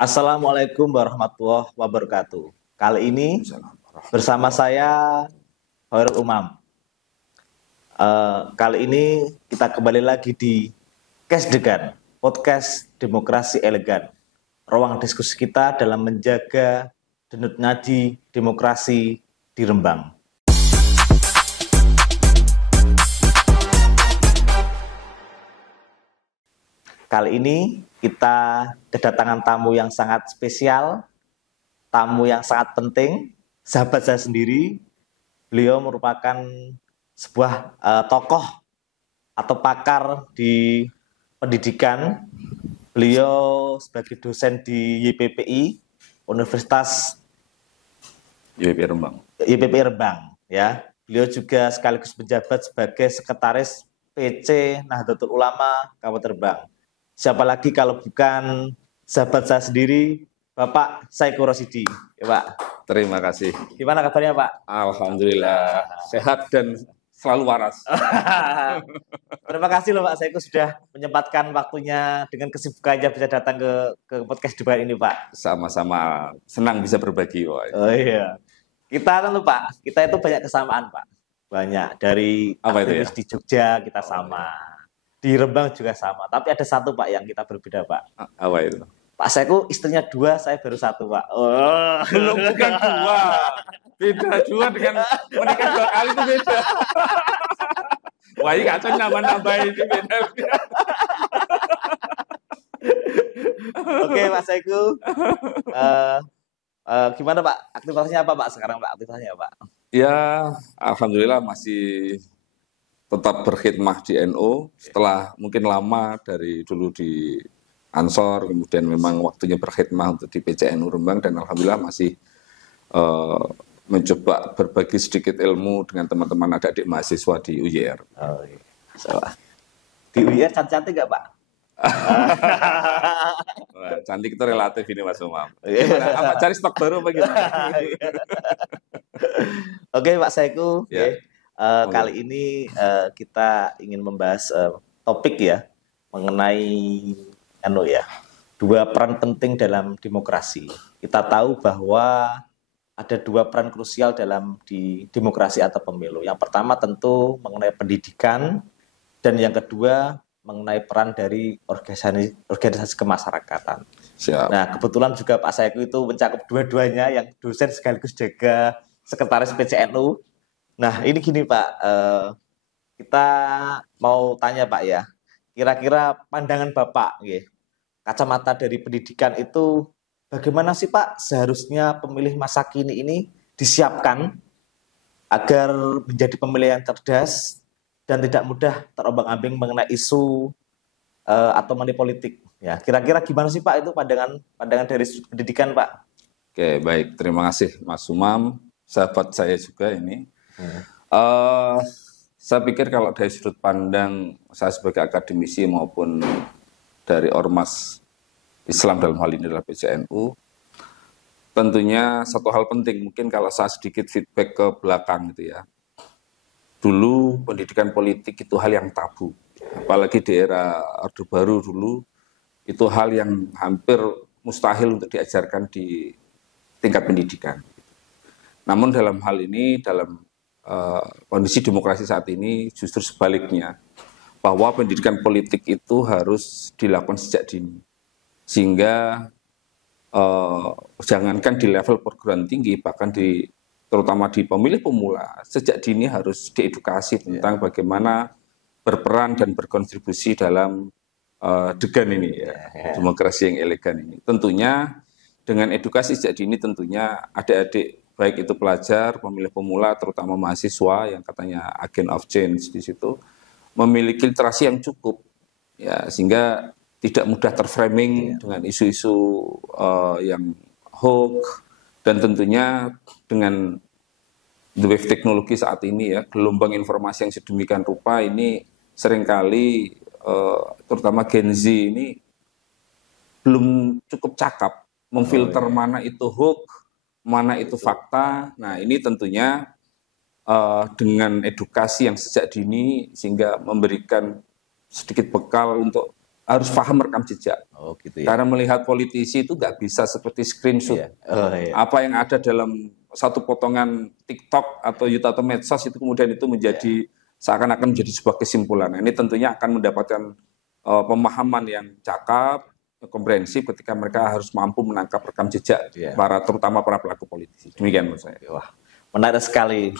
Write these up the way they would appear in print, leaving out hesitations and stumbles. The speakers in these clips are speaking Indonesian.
Assalamualaikum warahmatullahi wabarakatuh. Kali ini bersama saya Hoirul Umam. Kali ini kita kembali lagi di Kesdegan, podcast Demokrasi Elegan. Ruang diskusi kita dalam menjaga denyut nadi demokrasi di Rembang. Kali ini kita kedatangan tamu yang sangat spesial, tamu yang sangat penting, sahabat saya sendiri. Beliau merupakan sebuah tokoh atau pakar di pendidikan. Beliau sebagai dosen di YPPI, Universitas YPP Rembang, ya. Beliau juga sekaligus menjabat sebagai sekretaris PC Nahdlatul Ulama Kabupaten Rembang. Siapa lagi kalau bukan sahabat saya sendiri, Bapak Saiku Rosidi, ya Pak. Terima kasih. Gimana kabarnya Pak? Alhamdulillah, sehat dan selalu waras. Terima kasih loh Pak Saiku sudah menyempatkan waktunya dengan kesibukannya bisa datang ke podcast debat ini Pak. Sama-sama senang bisa berbagi. Oh iya. Kita tentu Pak, kita itu banyak kesamaan Pak. Banyak dari aktivis di Jogja kita sama. Di Rembang juga sama, tapi ada satu Pak yang kita berbeda Pak. Apa itu? Pak Saiku istrinya 2, saya baru 1 Pak. Oh. Belum, bukan 2. Beda 2 dengan menikah 2 kali itu beda. Wah ini kacau nambah-nambah ini beda. Oke Pak Saiku. Gimana Pak? Aktivitasnya apa Pak sekarang Pak? Aktivitasnya Pak? Ya, alhamdulillah masih tetap berkhidmah di NU setelah mungkin lama dari dulu di Ansor, kemudian memang waktunya berkhidmah untuk di PCNU Rembang dan alhamdulillah masih mencoba berbagi sedikit ilmu dengan teman-teman adik-adik mahasiswa di UYR. Oh iya. Salah. Di UYR cantik nggak Pak? Wah, cantik itu relatif ini Mas Umam. Apa cari stok baru apa gimana? Oke Pak Saiku. Ya. Kali ini kita ingin membahas topik ya mengenai dua peran penting dalam demokrasi. Kita tahu bahwa ada 2 peran krusial dalam di demokrasi atau pemilu. Yang pertama tentu mengenai pendidikan dan yang kedua mengenai peran dari organisasi kemasyarakatan. Siap. Nah kebetulan juga Pak Saiku itu mencakup dua-duanya, yang dosen sekaligus juga sekretaris PCNU. Nah ini gini Pak, kita mau tanya Pak ya, kira-kira pandangan Bapak, kacamata dari pendidikan itu bagaimana sih Pak seharusnya pemilih masa kini ini disiapkan agar menjadi pemilih yang cerdas dan tidak mudah terombang-ambing mengenai isu atau money politik. Ya, kira-kira gimana sih Pak itu pandangan dari pendidikan Pak? Oke, baik. Terima kasih Mas Umam, sahabat saya juga ini. Saya pikir kalau dari sudut pandang saya sebagai akademisi maupun dari ormas Islam dalam hal ini adalah PCNU, tentunya satu hal penting, mungkin kalau saya sedikit feedback ke belakang gitu ya. Dulu pendidikan politik itu hal yang tabu, apalagi di era Orde Baru dulu, itu hal yang hampir mustahil untuk diajarkan di tingkat pendidikan. Namun dalam hal ini, dalam kondisi demokrasi saat ini justru sebaliknya, bahwa pendidikan politik itu harus dilakukan sejak dini, sehingga jangankan di level perguruan tinggi, bahkan terutama di pemilih pemula, sejak dini harus diedukasi tentang bagaimana berperan dan berkontribusi dalam degan ini, demokrasi yang elegan ini. Tentunya dengan edukasi sejak dini, tentunya adik-adik baik itu pelajar, pemilih pemula, terutama mahasiswa yang katanya agent of change di situ, memiliki literasi yang cukup, ya, sehingga tidak mudah terframing dengan isu-isu yang hoax, dan tentunya dengan the wave teknologi saat ini ya, gelombang informasi yang sedemikian rupa ini seringkali terutama Gen Z ini belum cukup cakap memfilter mana itu hoax, mana itu fakta. Nah ini tentunya dengan edukasi yang sejak dini sehingga memberikan sedikit bekal untuk harus paham rekam jejak. Oh gitu ya. Karena melihat politisi itu nggak bisa seperti screenshot. Iya. Oh, iya. Apa yang ada dalam satu potongan TikTok atau YouTube atau medsos itu kemudian itu menjadi seakan-akan menjadi sebuah kesimpulan. Nah, ini tentunya akan mendapatkan pemahaman yang cakap, komprehensif ketika mereka harus mampu menangkap rekam jejak terutama para pelaku politisi. Demikian menurut saya. Wah, menarik sekali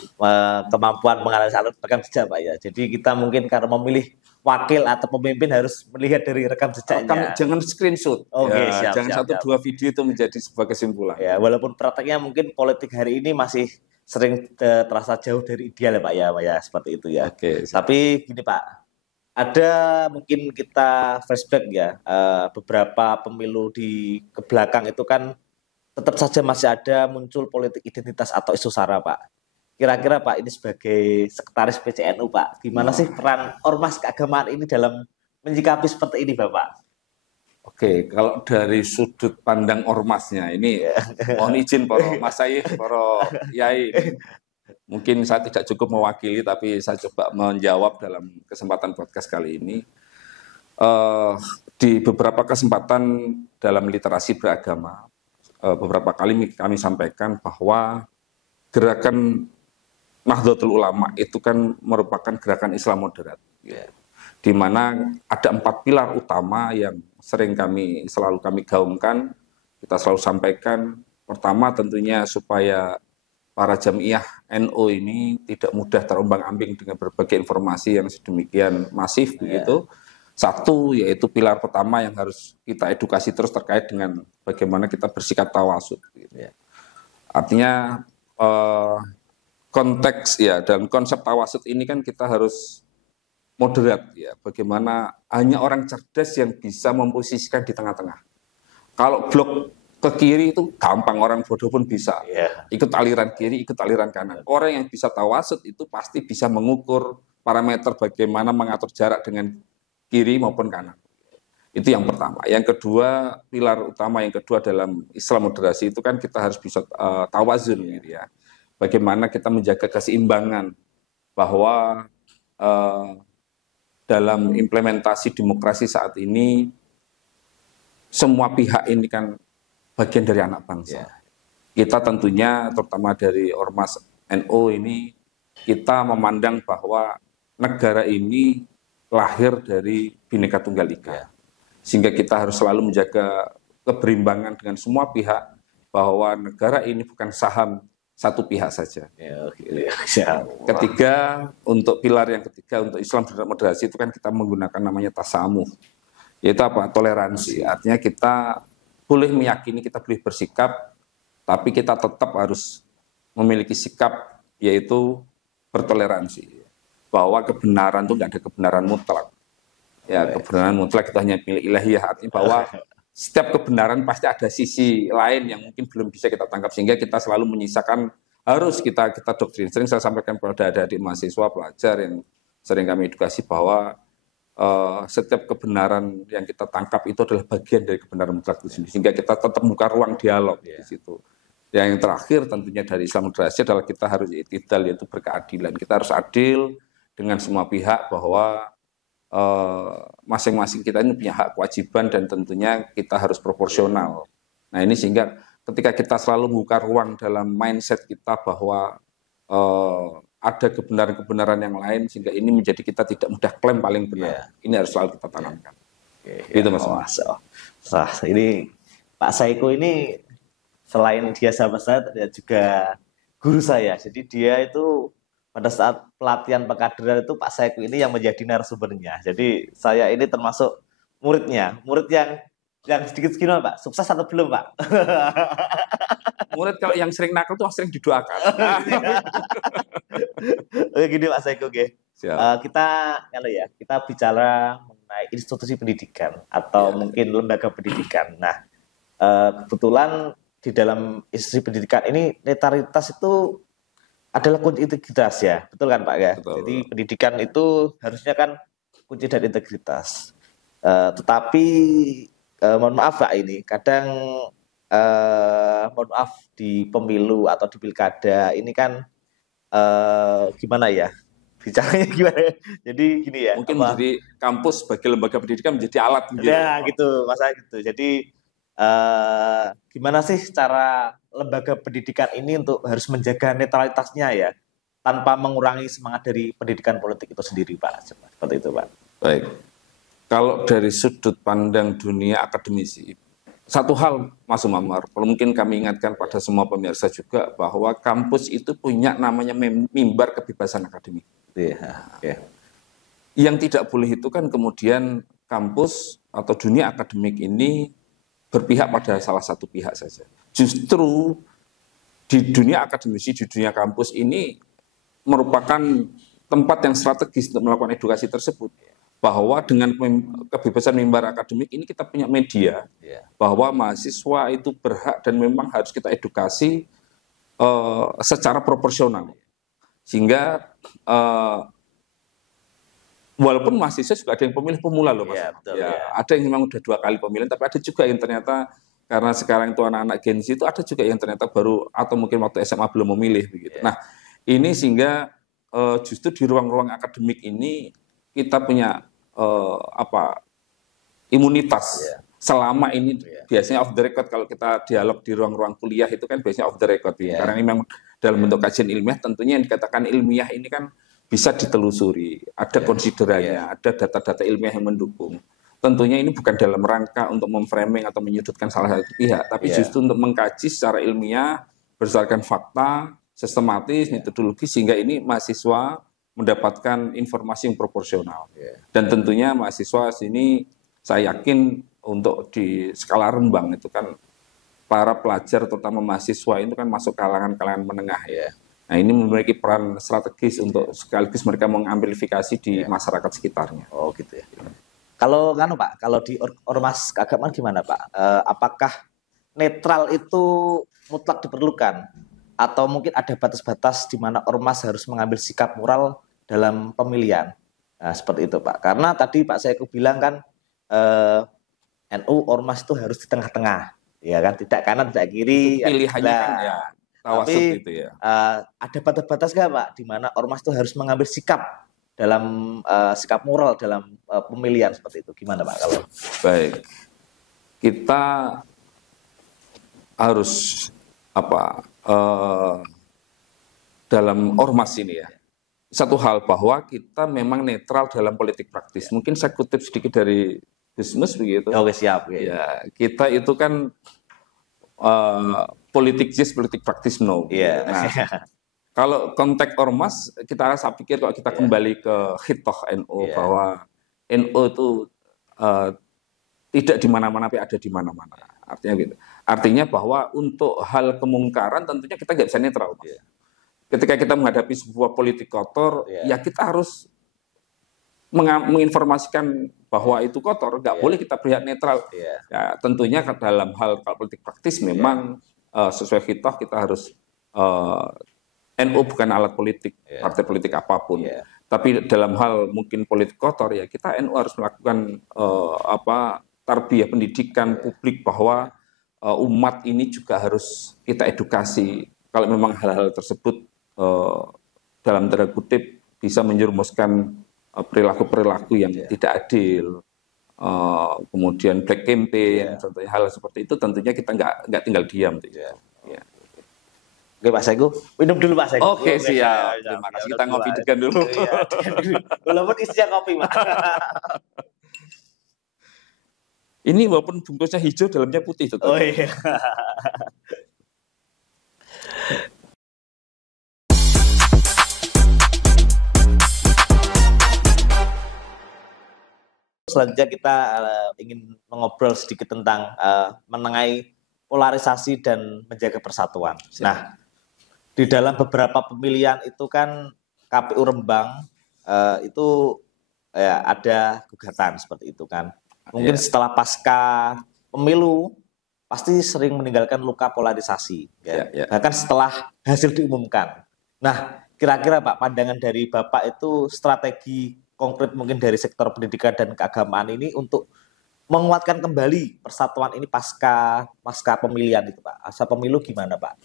kemampuan menganalisis rekam jejak Pak ya. Jadi kita mungkin karena memilih wakil atau pemimpin harus melihat dari rekam jejaknya. Jangan screenshot. Oke, jangan dua video itu menjadi sebuah kesimpulan. Ya, walaupun prakteknya mungkin politik hari ini masih sering terasa jauh dari ideal ya Pak ya, seperti itu ya. Oke, tapi gini Pak, ada mungkin kita flashback ya, beberapa pemilu di kebelakang itu kan tetap saja masih ada muncul politik identitas atau isu sara Pak. Kira-kira Pak ini sebagai sekretaris PCNU Pak, gimana sih peran ormas keagamaan ini dalam menyikapi seperti ini Bapak? Oke, kalau dari sudut pandang ormasnya ini mohon izin para masyayikh, para yai. Mungkin saya tidak cukup mewakili, tapi saya coba menjawab dalam kesempatan podcast kali ini. Di beberapa kesempatan dalam literasi beragama, beberapa kali kami sampaikan bahwa gerakan Nahdlatul Ulama itu kan merupakan gerakan Islam moderat. Di mana ada 4 pilar utama yang selalu kami gaungkan, kita selalu sampaikan. Pertama tentunya supaya para jamiah NU ini tidak mudah terombang-ambing dengan berbagai informasi yang sedemikian masif begitu. Satu, yaitu pilar pertama yang harus kita edukasi terus terkait dengan bagaimana kita bersikap tawasud. Gitu. Artinya konteks ya, dalam konsep tawasud ini kan kita harus moderat ya, bagaimana hanya orang cerdas yang bisa memposisikan di tengah-tengah. Kalau blok ke kiri itu gampang, orang bodoh pun bisa ikut aliran kiri, ikut aliran kanan. Orang yang bisa tawasud itu pasti bisa mengukur parameter bagaimana mengatur jarak dengan kiri maupun kanan. Itu yang pertama. Yang kedua, pilar utama yang kedua dalam Islam moderasi itu kan kita harus bisa tawazun gitu ya. Bagaimana kita menjaga keseimbangan bahwa dalam implementasi demokrasi saat ini, semua pihak ini kan bagian dari anak bangsa. Kita tentunya, terutama dari Ormas NU ini, kita memandang bahwa negara ini lahir dari Bhinneka Tunggal Ika. Sehingga kita harus selalu menjaga keberimbangan dengan semua pihak, bahwa negara ini bukan saham satu pihak saja. Ketiga, untuk pilar yang ketiga, untuk Islam moderasi itu kan kita menggunakan namanya tasamuh. Yaitu apa? Toleransi. Artinya kita boleh meyakini, kita boleh bersikap, tapi kita tetap harus memiliki sikap, yaitu bertoleransi. Bahwa kebenaran itu nggak ada kebenaran mutlak. Ya, kebenaran mutlak itu hanya milik ilahiyah. Artinya bahwa setiap kebenaran pasti ada sisi lain yang mungkin belum bisa kita tangkap, sehingga kita selalu menyisakan, harus kita doktrin. Sering saya sampaikan kepada adik-adik mahasiswa, pelajar yang sering kami edukasi bahwa setiap kebenaran yang kita tangkap itu adalah bagian dari kebenaran mutlak itu sendiri, sehingga kita tetap membuka ruang dialog di situ. Yang terakhir tentunya dari Islam moderasi adalah kita harus i'tidal, yaitu berkeadilan. Kita harus adil dengan semua pihak, bahwa masing-masing kita ini punya hak kewajiban dan tentunya kita harus proporsional. Nah ini sehingga ketika kita selalu membuka ruang dalam mindset kita bahwa ada kebenaran-kebenaran yang lain, sehingga ini menjadi kita tidak mudah klaim paling benar. Ini harus selalu kita tanamkan. Itu Mas. Nah, ini Pak Saiku ini selain dia sahabat saya, dia juga guru saya. Jadi dia itu pada saat pelatihan pengkaderan itu Pak Saiku ini yang menjadi narasumbernya. Jadi saya ini termasuk muridnya, murid yang sedikit gini Pak, sukses atau belum Pak? Murid kalau yang sering nakal tuh sering didoakan. Oke gini Pak Saiku, kita bicara mengenai institusi pendidikan atau mungkin lembaga pendidikan. Nah, kebetulan di dalam institusi pendidikan ini netralitas itu adalah kunci integritas ya, betul kan Pak ya? Betul. Jadi pendidikan itu harusnya kan kunci dan integritas. Tetapi mohon maaf Pak, ini kadang mohon maaf di pemilu atau di pilkada ini kan gimana ya? bicaranya gimana? Jadi gini ya. Mungkin menjadi kampus sebagai lembaga pendidikan menjadi alat gitu. Ya gitu, masa gitu. Jadi gimana sih cara lembaga pendidikan ini untuk harus menjaga netralitasnya ya, tanpa mengurangi semangat dari pendidikan politik itu sendiri, Pak. Seperti itu, Pak. Baik. Kalau dari sudut pandang dunia akademisi, satu hal Mas Umar, mungkin kami ingatkan pada semua pemirsa juga bahwa kampus itu punya namanya mimbar kebebasan akademik. Yang tidak boleh itu kan kemudian kampus atau dunia akademik ini berpihak pada salah satu pihak saja. Justru di dunia akademisi, di dunia kampus ini merupakan tempat yang strategis untuk melakukan edukasi tersebut. Bahwa dengan kebebasan mimbar akademik ini kita punya media, bahwa mahasiswa itu berhak dan memang harus kita edukasi secara proporsional. Sehingga walaupun mahasiswa juga ada yang pemilih pemula loh Mas. Betul, ada yang memang udah 2 kali pemilihan, tapi ada juga yang ternyata karena sekarang itu anak-anak Gen Z itu ada juga yang ternyata baru atau mungkin waktu SMA belum memilih begitu. Nah, ini sehingga justru di ruang-ruang akademik ini kita punya imunitas. Selama ini biasanya off the record, kalau kita dialog di ruang-ruang kuliah itu kan biasanya off the record. Karena ini memang dalam bentuk kajian ilmiah, tentunya yang dikatakan ilmiah ini kan bisa ditelusuri, ada konsiderannya, ada data-data ilmiah yang mendukung. Tentunya ini bukan dalam rangka untuk memframing atau menyudutkan salah satu pihak, tapi justru untuk mengkaji secara ilmiah berdasarkan fakta, sistematis, metodologi, sehingga ini mahasiswa mendapatkan informasi yang proporsional. Dan tentunya mahasiswa sini saya yakin untuk di skala Rembang itu kan para pelajar terutama mahasiswa itu kan masuk kalangan-kalangan menengah ya. Nah, ini memiliki peran strategis untuk sekaligus mereka mengamplifikasi di masyarakat sekitarnya. Oh gitu ya. Kalau Pak, kalau di ormas keagamaan gimana Pak? Apakah netral itu mutlak diperlukan? Atau mungkin ada batas-batas di mana ormas harus mengambil sikap moral dalam pemilihan? Nah, seperti itu Pak. Karena tadi Pak Saiku bilang kan NU ormas itu harus di tengah-tengah, ya kan? Tidak kanan, tidak kiri. Pilihannya kan ya tawasud itu ya. Ada batas-batas nggak Pak, di mana ormas itu harus mengambil sikap dalam sikap moral dalam pemilihan seperti itu? Gimana Pak kalau? Baik, kita harus dalam ormas ini ya. Satu hal bahwa kita memang netral dalam politik praktis. Mungkin saya kutip sedikit dari Gusmus begitu. Oke, siap. Ya, kita itu kan politik yes, politik praktis no. Nah, kalau konteks ormas, saya pikir kalau kita kembali ke hitoh NU bahwa NU itu tidak di mana-mana, tapi ada di mana-mana. Artinya gitu. Artinya bahwa untuk hal kemungkaran tentunya kita nggak bisa netral. Ketika kita menghadapi sebuah politik kotor, ya kita harus menginformasikan bahwa itu kotor, nggak boleh kita berpihak netral. Ya, tentunya dalam hal politik praktis memang sesuai hitoh kita harus NU bukan alat politik, partai politik apapun. Tapi dalam hal mungkin politik kotor ya kita NU harus melakukan tarbiyah pendidikan publik bahwa umat ini juga harus kita edukasi kalau memang hal-hal tersebut dalam tanda kutip bisa menjerumuskan perilaku-perilaku yang tidak adil, kemudian black campaign, contohnya hal seperti itu tentunya kita nggak tinggal diam. Oke Pak Saiku, minum dulu Pak Saiku. Oke, siap. Terima kasih, kita ngopi degan dulu. Walaupun isinya kopi Pak. Ini walaupun bungkusnya hijau, dalamnya putih. Oh iya. Selanjutnya kita ingin mengobrol sedikit tentang menengahi polarisasi dan menjaga persatuan. Nah, di dalam beberapa pemilihan itu kan KPU Rembang itu ada gugatan seperti itu kan. Mungkin setelah pasca pemilu pasti sering meninggalkan luka polarisasi. Bahkan setelah hasil diumumkan. Nah, kira-kira Pak, pandangan dari Bapak itu strategi konkret mungkin dari sektor pendidikan dan keagamaan ini untuk menguatkan kembali persatuan ini pasca pemilihan itu Pak. Pasca pemilu gimana Pak?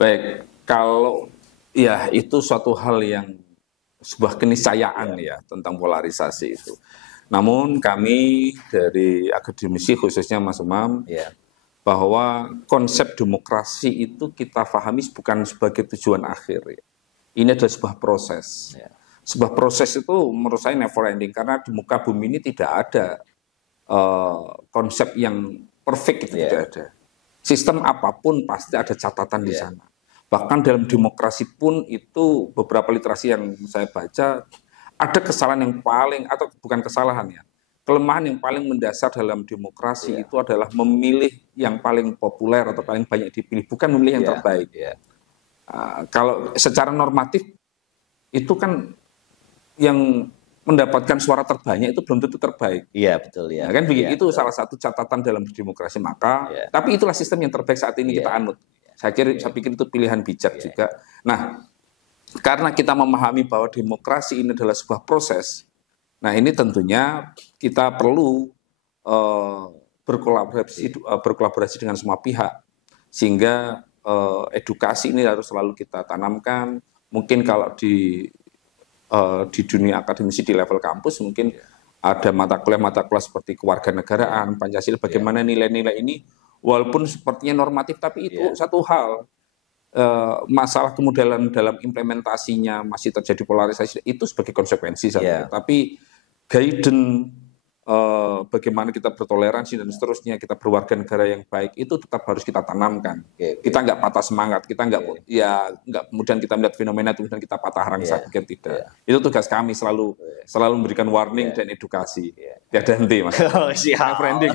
Baik, kalau ya itu suatu hal yang sebuah keniscayaan ya tentang polarisasi itu. Namun kami dari akademisi khususnya Mas Umam, Ya. bahwa konsep demokrasi itu kita pahami bukan sebagai tujuan akhir. Ya. Ini adalah sebuah proses. Ya. Sebuah proses itu menurut saya never ending karena di muka bumi ini tidak ada konsep yang perfect, itu tidak ada. Sistem apapun pasti ada catatan di sana. Bahkan dalam demokrasi pun itu beberapa literasi yang saya baca ada kesalahan yang paling, atau bukan kesalahan ya, kelemahan yang paling mendasar dalam demokrasi itu adalah memilih yang paling populer atau paling banyak dipilih, bukan memilih yang terbaik. Kalau secara normatif itu kan yang mendapatkan suara terbanyak itu belum tentu terbaik. Iya, betul ya. Nah, kan begitu, itu salah satu catatan dalam demokrasi. Maka, tapi itulah sistem yang terbaik saat ini kita anut. Saya pikir itu pilihan bijak juga. Nah, karena kita memahami bahwa demokrasi ini adalah sebuah proses, nah ini tentunya kita perlu berkolaborasi dengan semua pihak, sehingga edukasi ini harus selalu kita tanamkan. Mungkin kalau di dunia akademisi di level kampus mungkin ada mata kuliah seperti kewarganegaraan, Pancasila, bagaimana nilai-nilai ini walaupun sepertinya normatif tapi itu satu hal. Masalah kemudahan dalam implementasinya masih terjadi polarisasi itu sebagai konsekuensi saja. Tapi guidance bagaimana kita bertoleransi dan seterusnya, kita berwarga negara yang baik itu tetap harus kita tanamkan. Kita nggak patah semangat, kita nggak nggak kemudian kita melihat fenomena itu kemudian kita patah arang, saya pikir tidak. Itu tugas kami selalu memberikan warning dan edukasi. Tiada henti, Mas. Never ending.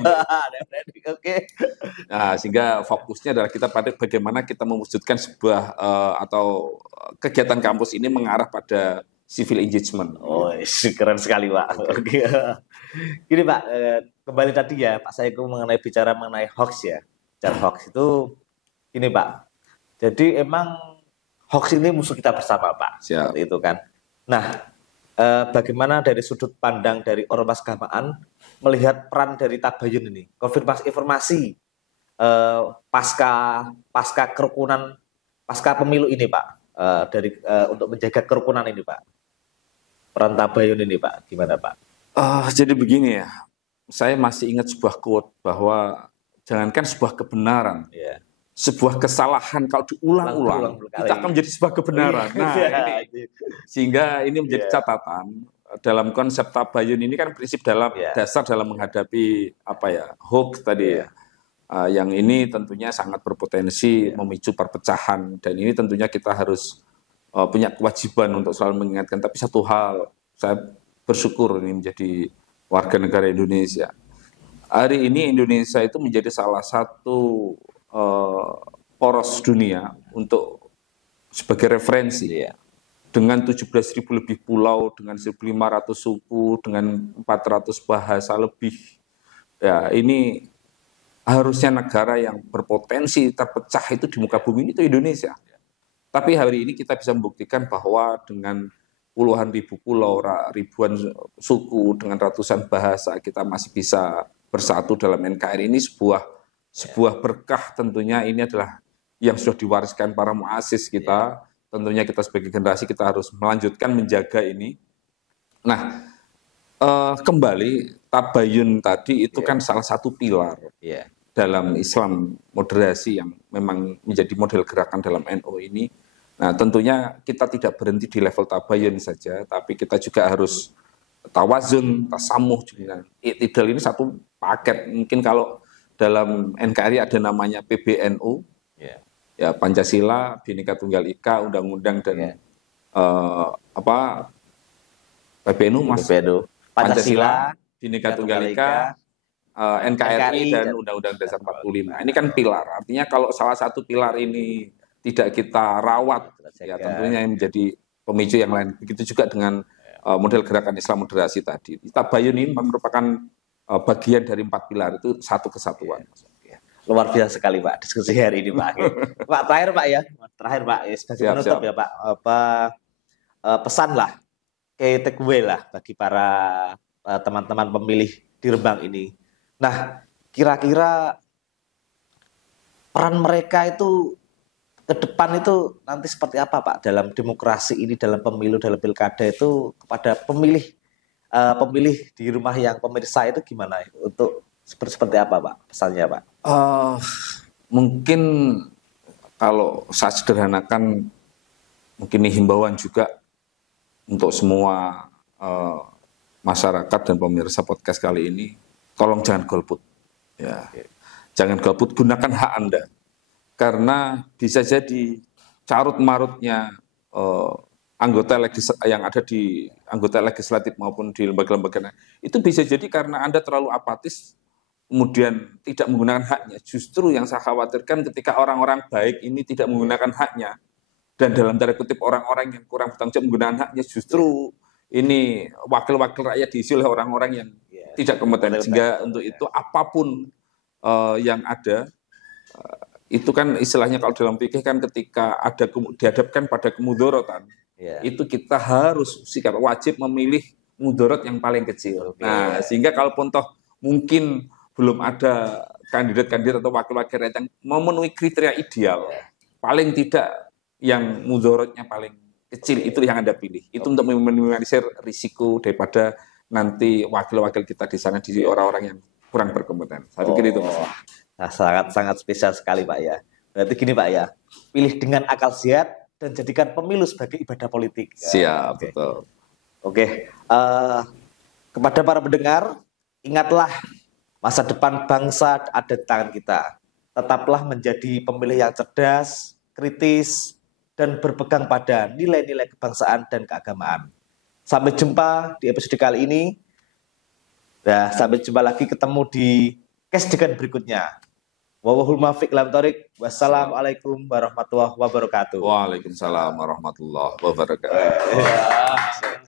Nah, sehingga fokusnya adalah kita pada bagaimana kita mewujudkan sebuah atau kegiatan kampus ini mengarah pada civil engagement. Oh, keren sekali, Pak. Oke. Gini, Pak, kembali tadi ya Pak Saiku bicara mengenai hoax ya. Bicara hoax itu gini, Pak. Jadi emang hoax ini musuh kita bersama, Pak. Seperti itu kan. Nah, bagaimana dari sudut pandang dari Ormas Keagamaan melihat peran dari Tabayun ini, konfirmasi informasi pasca kerukunan, pasca pemilu ini, Pak, untuk menjaga kerukunan ini, Pak. Peran Tabayun ini, Pak, gimana, Pak? Jadi begini ya, saya masih ingat sebuah quote bahwa jangankan sebuah kebenaran, sebuah kesalahan kalau diulang-ulang itu akan menjadi sebuah kebenaran. Nah, ini sehingga ini menjadi catatan dalam konsep Tabayun ini kan prinsip dasar dalam menghadapi hoax tadi ya. Yang ini tentunya sangat berpotensi memicu perpecahan, dan ini tentunya kita harus punya kewajiban untuk selalu mengingatkan. Tapi satu hal, saya bersyukur ini menjadi warga negara Indonesia. Hari ini Indonesia itu menjadi salah satu poros dunia untuk sebagai referensi. Dengan 17.000 lebih pulau, dengan 1.500 suku, dengan 400 bahasa lebih. Ya, ini harusnya negara yang berpotensi terpecah itu di muka bumi itu Indonesia. Tapi hari ini kita bisa membuktikan bahwa dengan puluhan ribu pulau, ribuan suku, dengan ratusan bahasa, kita masih bisa bersatu dalam NKRI. Ini sebuah berkah tentunya. Ini adalah yang sudah diwariskan para muassis kita. Tentunya kita sebagai generasi kita harus melanjutkan menjaga ini. Nah, kembali Tabayun tadi itu kan salah satu pilar dalam Islam moderasi yang memang menjadi model gerakan dalam NU ini. Nah, tentunya kita tidak berhenti di level Tabayun saja, tapi kita juga harus tawazun, tasamuh, i'tidal ini satu paket. Mungkin kalau dalam NKRI ada namanya PBNU, ya Pancasila, Bhinneka Tunggal Ika, Undang-Undang dan PBNU, Mas? Pancasila, Bhinneka Tunggal Ika, NKRI dan Undang-Undang Dasar 45. Ini kan pilar. Artinya kalau salah satu pilar ini tidak kita rawat, ya tentunya yang menjadi pemicu yang lain. Begitu juga dengan model gerakan Islam moderasi tadi. Tabayun ini merupakan bagian dari 4 pilar, itu satu kesatuan. Luar biasa sekali, Pak, diskusi hari ini, Pak. Pak, terakhir, Pak, ya. Terakhir, Pak, sebagai penutup ya, Pak. Pesan lah, take away lah bagi para teman-teman pemilih di Rembang ini. Nah, kira-kira peran mereka itu ke depan itu nanti seperti apa Pak dalam demokrasi ini, dalam pemilu, dalam pilkada itu kepada pemilih di rumah yang pemirsa itu gimana untuk seperti apa Pak pesannya Pak? Mungkin kalau saya sederhanakan, mungkin ini himbauan juga untuk semua masyarakat dan pemirsa podcast kali ini, tolong jangan golput. Ya, jangan golput, gunakan hak Anda. Karena bisa jadi carut marutnya anggota yang ada di anggota legislatif maupun di lembaga-lembaga itu bisa jadi karena Anda terlalu apatis, kemudian tidak menggunakan haknya. Justru yang saya khawatirkan ketika orang-orang baik ini tidak menggunakan haknya, dan dalam tanda kutip orang-orang yang kurang bertanggung jawab menggunakan haknya, justru ini wakil-wakil rakyat diisi oleh orang-orang yang tidak kompeten. Sehingga untuk itu apapun yang ada, itu kan istilahnya kalau dalam fikih kan ketika ada dihadapkan pada kemudorotan, itu kita harus sikap wajib memilih mudorot yang paling kecil. Nah, sehingga kalaupun toh mungkin belum ada kandidat-kandidat atau wakil-wakil rakyat yang memenuhi kriteria ideal, paling tidak yang mudorotnya paling kecil itu yang Anda pilih. Itu untuk meminimalisir risiko daripada nanti wakil-wakil kita di sana di orang-orang yang kurang berkompeten. Saya pikir itu Mas. Nah, sangat spesial sekali Pak ya. Berarti gini Pak ya, pilih dengan akal sehat dan jadikan pemilu sebagai ibadah politik. Siap, betul. Oke, kepada para pendengar, ingatlah masa depan bangsa ada di tangan kita. Tetaplah menjadi pemilih yang cerdas, kritis, dan berpegang pada nilai-nilai kebangsaan dan keagamaan. Sampai jumpa di episode kali ini. Nah, sampai jumpa lagi, ketemu di case degan berikutnya. Wallahul muwaffiq ila thoriq. Wassalamualaikum warahmatullahi wabarakatuh. Waalaikumsalam warahmatullahi wabarakatuh.